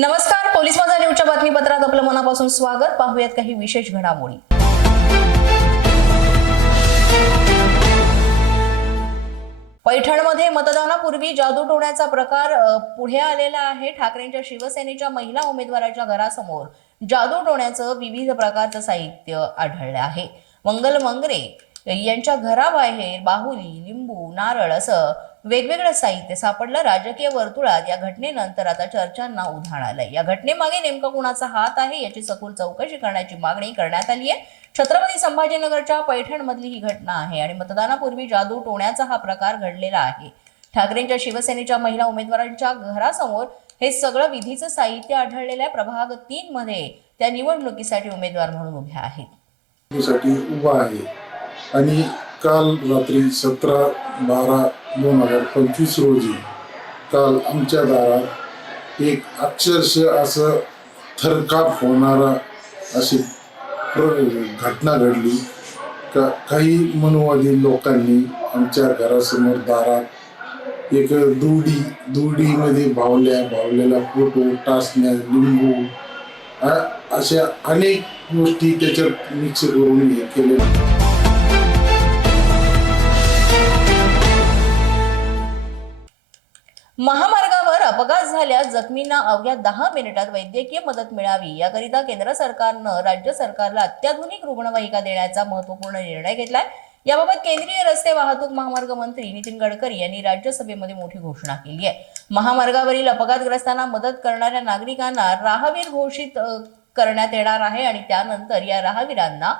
नमस्कार. पोलीस माझा न्यूजच्या बातमीपत्रात आपलं मनापासून स्वागत. पाहूयात काही विशेष घडामोडी. पैठणमध्ये मतदानापूर्वी जादू टोण्याचा प्रकार पुढे आलेला आहे. ठाकरेंच्या शिवसेनेच्या महिला उमेदवाराच्या घरासमोर जादू टोण्याचं विविध प्रकारचं साहित्य आढळलं आहे. मंगल मंगरे यांच्या घराबाहेर बाहुली लिंबू नारळ असं वेगवेगळं साहित्य सापडलं. राजकीय वर्तुळात या घटनेनंतर आता चर्चांना उधाण आलंय. या घटनेमागे नेमका कुणाचा हात आहे याची सखोल चौकशी करण्याची मागणी करण्यात आली आहे छत्रपती संभाजीनगरच्या पैठण मधली ही घटना आहे आणि मतदानापूर्वी जादू टोण्याचा हा प्रकार घडलेला आहे. ठाकरेंच्या शिवसेनेच्या महिला उमेदवारांच्या घरासमोर हे सगळं विधीचं साहित्य आढळलेलं आहे प्रभाग तीन मध्ये त्या निवडणुकीसाठी उमेदवार म्हणून उभ्या आहेत. उभा आहे. आणि काल रात्री सतरा बारा दोन हजार पंचवीस रोजी. काल आमच्या दारात एक अक्षरशः असं थरकाप होणारा अशी प्र- घटना घडली. का काही मनोवादी लोकांनी आमच्या घरासमोर दारात एक दुडी दुडीमध्ये भावल्या भावलेला फोटो टाचण्या लिंबू अशा अनेक गोष्टी त्याच्यात मिक्स करून हे केले महामार्गावर अपघात झाल्यास जखमींना अवघ्या दहा मिनिटात वैद्यकीय मदत मिळावी. याकरिता केंद्र सरकारनं राज्य सरकारला अत्याधुनिक रुग्णवाहिका देण्याचा महत्त्वपूर्ण निर्णय घेतलाय. याबाबत केंद्रीय रस्ते वाहतूक महामार्ग मंत्री नितीन गडकरी यांनी राज्यसभेमध्ये मोठी घोषणा केली आहे. महामार्गावरील अपघातग्रस्तांना मदत करणाऱ्या नागरिकांना राहवीर घोषित करण्यात येणार आहे आणि त्यानंतर या राहवीरांना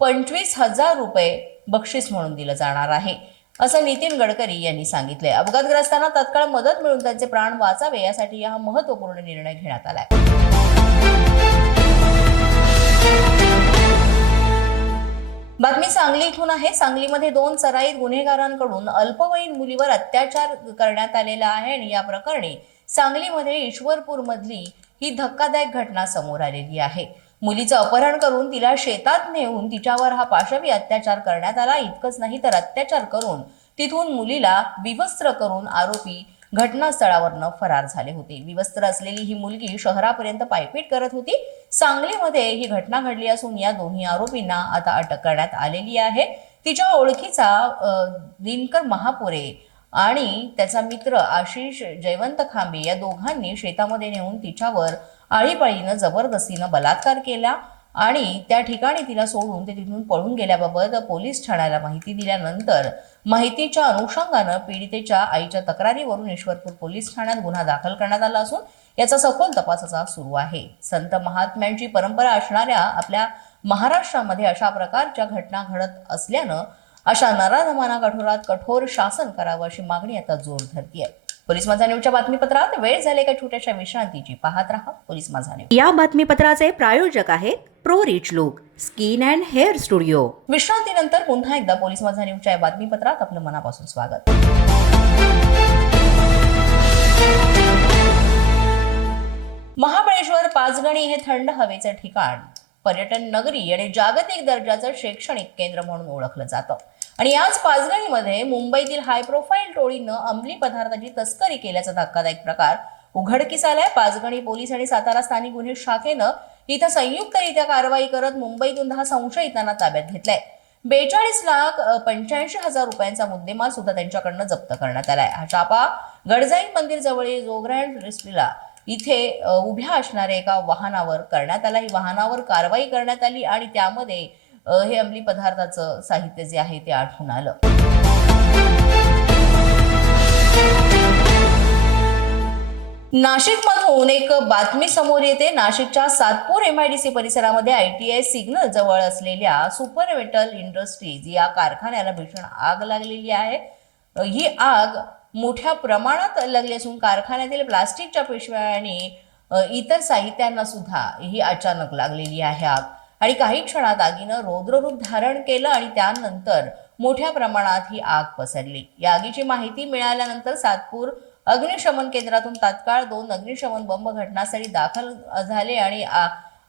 पंचवीस हजार रुपये बक्षीस म्हणून दिलं जाणार आहे. असं नितीन गडकरी यांनी सांगितलंय. अपघातग्रस्तांना तत्काळ मदत मिळून त्यांचे प्राण वाचावे यासाठी हा महत्त्वपूर्ण निर्णय घेण्यात आलाय. बातमी सांगली इथून आहे. सांगलीमध्ये दोन सराईत गुन्हेगारांकडून अल्पवयीन मुलीवर अत्याचार करण्यात आलेला आहे आणि या प्रकरणी सांगलीमध्ये ईश्वरपूर मधली ही धक्कादायक घटना समोर आलेली आहे. मुलीचं अपहरण करून तिला शेतात नेऊन तिच्यावर हा पाशवी अत्याचार करण्यात आला. इतकंच नाही तर अत्याचार करून तिथून मुलीला विवस्त्र करून आरोपी घटनास्थळावरनं फरार झाले होते. विवस्त्र असलेली ही मुलगी शहरापर्यंत पायपीट करत होती. सांगलीमध्ये ही घटना घडली असून या दोन्ही आरोपींना आता अटक करण्यात आलेली आहे. तिच्या ओळखीचा दिनकर महापुरे आणि त्याचा मित्र आशिष जयवंत खांबे या दोघांनी शेतामध्ये नेऊन तिच्यावर आळीपाळीनं जबरदस्तीनं बलात्कार केला आणि त्या ठिकाणी तिला सोडून ते तिथून पळून गेल्याबाबत पोलीस ठाण्याला माहिती दिल्यानंतर माहितीच्या अनुषंगानं पीडितेच्या आईच्या तक्रारीवरून ईश्वरपूर पोलीस ठाण्यात गुन्हा दाखल करण्यात आला असून याचा सखोल तपासाचा सुरू आहे. संत महात्म्यांची परंपरा असणाऱ्या आपल्या महाराष्ट्रामध्ये अशा प्रकारच्या घटना घडत असल्यानं अशा नराधमाना कठोरात कठोर शासन करावं अशी मागणी आता जोर धरतीये. पोलीस माझा न्यूजच्या बातमीपत्रात वेळ झाले का छोट्याशा विश्रांतीची? पाहत राहा पोलीस माझा न्यूज. या बातमीपत्राचे प्रायोजक आहेत pro rich look skin and hair studio. विश्रांतीनंतर पुन्हा एकदा पोलीस माझा न्यूजच्या या बातमीपत्रात आपलं मनापासून स्वागत. महाबळेश्वर पाचगणी हे थंड हवेचे ठिकाण. पर्यटन नगरी आणि जागतिक दर्जाचं शैक्षणिक केंद्र म्हणून ओळखलं जातं. आणि याच पाचगणीमध्ये मुंबईतील हाय प्रोफाईल टोळीनं अंमली पदार्थाची तस्करी केल्याचा धक्कादायक प्रकार. उघडकीस आलाय पाचगणी पोलीस आणि सातारा स्थानिक गुन्हे शाखेनं इथं संयुक्तरित्या कारवाई करत मुंबईतून दहा संशयितांना ताब्यात घेतलाय. बेचाळीस लाख पंच्याऐंशी हजार रुपयांचा मुद्देमाल सुद्धा त्यांच्याकडनं जप्त करण्यात आलाय. हा छापा गडजाईन मंदिर जवळील जोग्रँड रिस्टीला इथे उभ्या असणाऱ्या एका वाहनावर करण्यात आला. ही वाहनावर कारवाई करण्यात आली आणि त्यामध्ये हे अंमली पदार्थाचं साहित्य जे आहे ते आढळून आलं. नाशिक मधून एक बातमी समोर येते. नाशिकच्या सातपूर एमआयडीसी परिसरामध्ये आयटीआय सिग्नल जवळ असलेल्या सुपर मेटल इंडस्ट्रीज या कारखान्याला भीषण आग लागलेली आहे. ही आग मोठ्या प्रमाणात लागली असून कारखान्यातील प्लास्टिकच्या पिशव्या आणि इतर साहित्यांना सुद्धा ही अचानक लागलेली आहे आग. आणि काही क्षणात आगीनं रौद्ररूप धारण केलं आणि त्यानंतर मोठ्या प्रमाणात ही आग पसरली. या आगीची माहिती मिळाल्यानंतर सातपूर अग्निशमन केंद्रातून तात्काळ दोन अग्निशमन बंब घटनास्थळी दाखल झाले आणि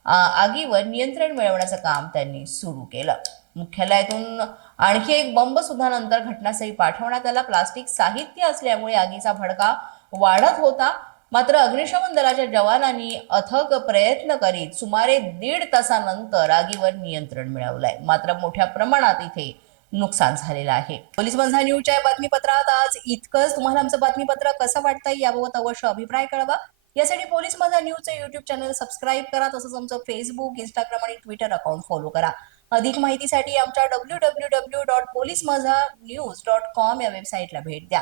आगीवर नियंत्रण मिळवण्याचं काम त्यांनी सुरू केलं. मुख्यालयातून आणखी एक बंब सुद्धा नंतर घटनास्थळी पाठवण्यात आला. प्लास्टिक साहित्य असल्यामुळे आगीचा भडका वाढत होता. मात्र अग्निशमन दलाच्या जवानांनी अथक प्रयत्न करीत सुमारे दीड तासानंतर आगीवर नियंत्रण मिळवलंय. मात्र मोठ्या प्रमाणात इथे नुकसान झालेलं आहे. पोलीस बंधा न्यूजच्या या बातमीपत्रात आज इतकंच. तुम्हाला आमचं बातमीपत्र कसं वाटतंय याबाबत अवश्य अभिप्राय कळवा. यासाठी पोलीस माझा न्यूजचं युट्यूब चॅनल सबस्क्राईब करा तसंच आमचं फेसबुक इंस्टाग्राम आणि ट्विटर अकाउंट फॉलो करा. अधिक माहितीसाठी आमच्या W W W dot police Majha news dot com या वेबसाईटला भेट द्या.